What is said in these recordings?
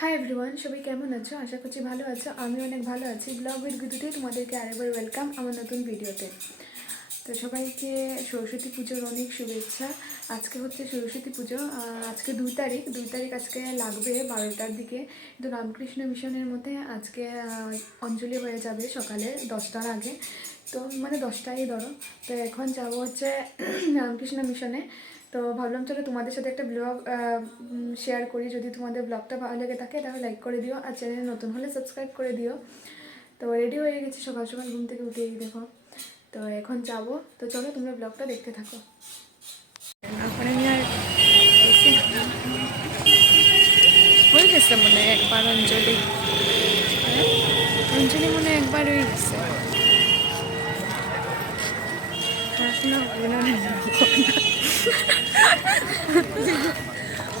Hi everyone, সবাই কেমন আছো? আশা করছি ভালো আছো। আমি অনেক ভালো আছি। ব্লগ উইথ গুতুতে তোমাদেরকে আরেকবার ওয়েলকাম আমার নতুন ভিডিওতে। তো সবাইকে সরস্বতী পুজোর অনেক শুভেচ্ছা। আজকে হচ্ছে সরস্বতী পুজো, আজকে 2 তারিখ আজকে লাগবে 12টার দিকে। কিন্তু রামকৃষ্ণ মিশনের মধ্যে আজকে অঞ্জলি হয়ে যাবে সকালে 10টার আগে। তো মানে 10টাই ধরো। তো এখন যাবো হচ্ছে রামকৃষ্ণ মিশনে। তো ভাবলাম চলো তোমাদের সাথে একটা ব্লগ শেয়ার করি। যদি তোমাদের ব্লগটা ভালো লেগে থাকে তাহলে লাইক করে দিও, আর চ্যানেল নতুন হলে সাবস্ক্রাইব করে দিও। তো রেডি হয়ে গেছি, সকাল সকাল ঘুম থেকে উঠেই দেখো। তো এখন যাবো, তো চলো তোমরা ব্লগটা দেখতে থাকো। এখন আমি আর হয়ে গেছে মনে হয় একবার অঞ্জলি, অঞ্জলি মনে হয় একবার হয়ে গেছে।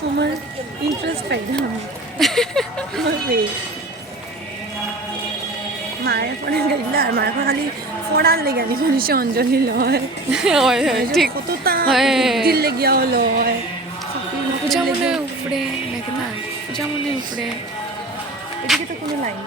আমার ইন্টারেস্ট পাই না আমি মায়ের ফোনে গেলে আর মায়ের খালি ফোড়ার লেগে আনি মানুষে অঞ্জলি লয় ঠিক কতটা দিল লেগিয়া হলো পূজা মনে উপরে নাকি না, পূজা মনে উপরে এদিকে তো কোনো লাইন।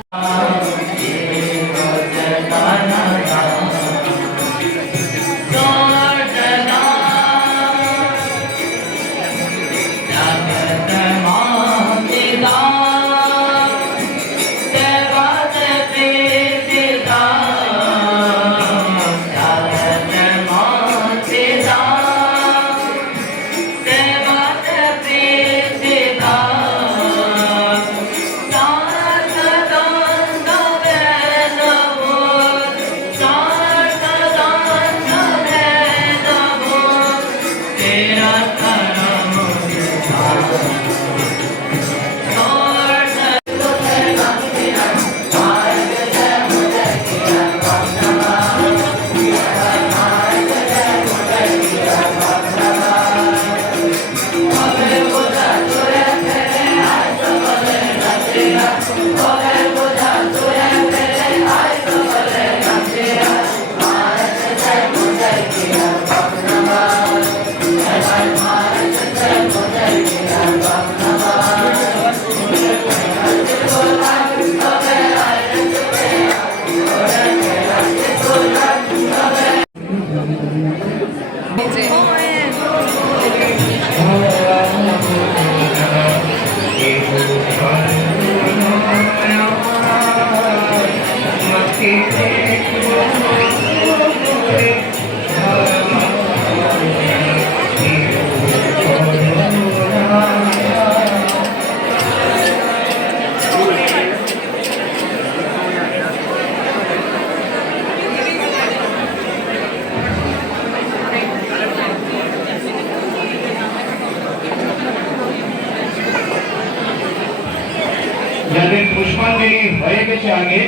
যাদের পুষ্পাঞ্জলি হয়ে গেছে আগে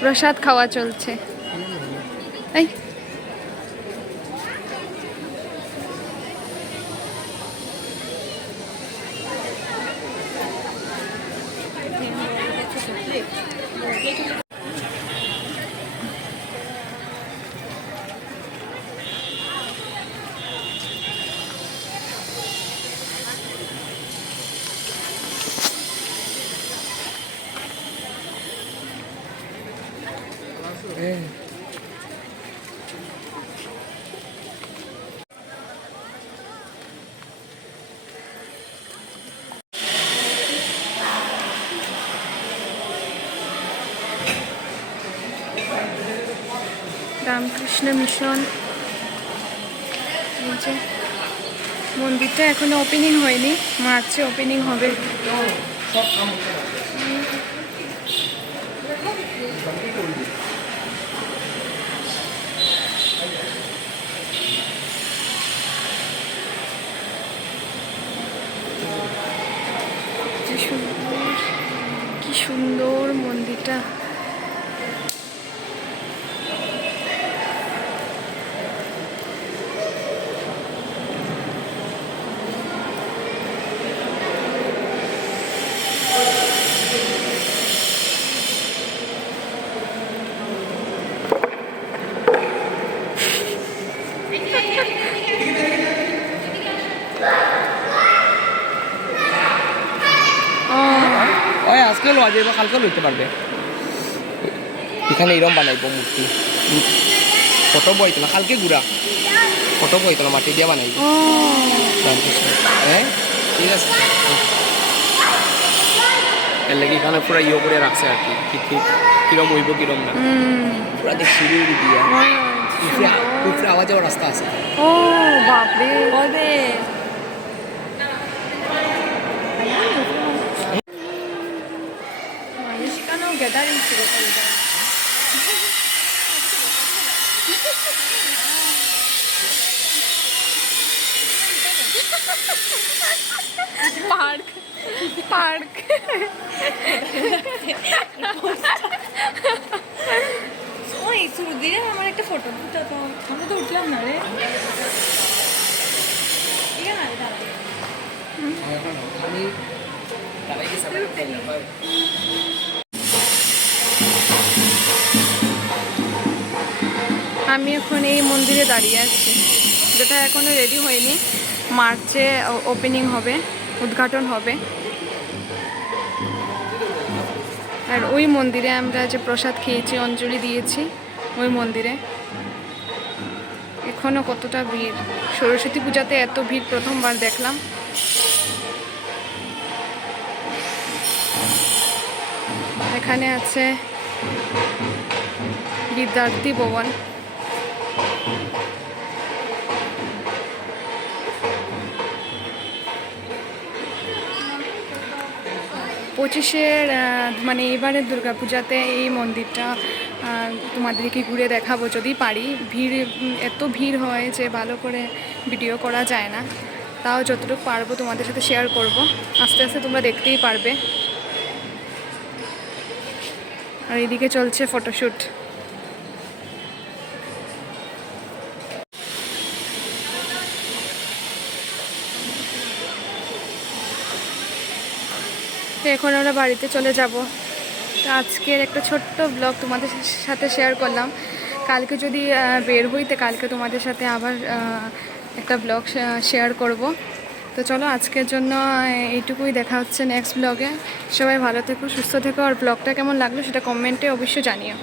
প্রসাদ খাওয়া চলছে। এই রামকৃষ্ণ মিশন মন্দিরটা এখনো ওপেনিং হয়নি, মার্চে ওপেনিং হবে। কি সুন্দর মন্দিরটা। আজকেও লওয়া যাবে কালকেও লইতে পারবে। এখানে এরম বানাইবো মূর্তি, ফটো বইতো না কালকে গুড়া ফটো বইতো না মাটি দিয়া বানাইবো। রামকৃষ্ণ হ্যাঁ ঠিক আছে। এর লাগে এখানে পুরো ইয়ে করে রাখছে আর কি, ঠিক ঠিক কিরম হইব কিরম না পুরা দেখ সিঁড়ি দিয়া উপরে আওয়াজ যাওয়ার রাস্তা আছে। ও বাপরে কবে মানুষ কেন গ্যাদারিং ছিল পার্ক পার্ক ওই শুরু দিয়ে আমার একটা ফটো তো আমরা তো উঠলাম না রে ঠিক আছে আমি আমি এখন এই মন্দিরে দাঁড়িয়ে আছি, যেটা এখনো রেডি হয়নি। মার্চে ওপেনিং হবে, উদ্ঘাটন হবে। আর ওই মন্দিরে আমরা যে প্রসাদ খেয়েছি, অঞ্জলি দিয়েছি, ওই মন্দিরে এখনও কতটা ভিড়। সরস্বতী পূজাতে এত ভিড় প্রথমবার দেখলাম। এখানে আছে বিদ্যার্থী ভবন। পঁচিশের মানে এবারের দুর্গাপূজাতে এই মন্দিরটা তোমাদেরকে ঘুরে দেখাবো যদি পারি। ভিড় এত ভিড় হয় যে ভালো করে ভিডিও করা যায় না, তাও যতটুকু পারবো তোমাদের সাথে শেয়ার করব। আস্তে আস্তে তোমরা দেখতেই পারবে। আর এদিকে চলছে ফটোশ্যুট। এখন আমরা বাড়িতে চলে যাব। তো আজকের একটা ছোট্ট ব্লগ তোমাদের সাথে শেয়ার করলাম। কালকে যদি বের হইতে কালকে তোমাদের সাথে আবার একটা ব্লগ শেয়ার করব। তো চলো আজকের জন্য এইটুকুই, দেখা হচ্ছে নেক্সট ব্লগে। সবাই ভালো থেকো, সুস্থ থেকো। আর ব্লগটা কেমন লাগলো সেটা কমেন্টে অবশ্যই জানিও।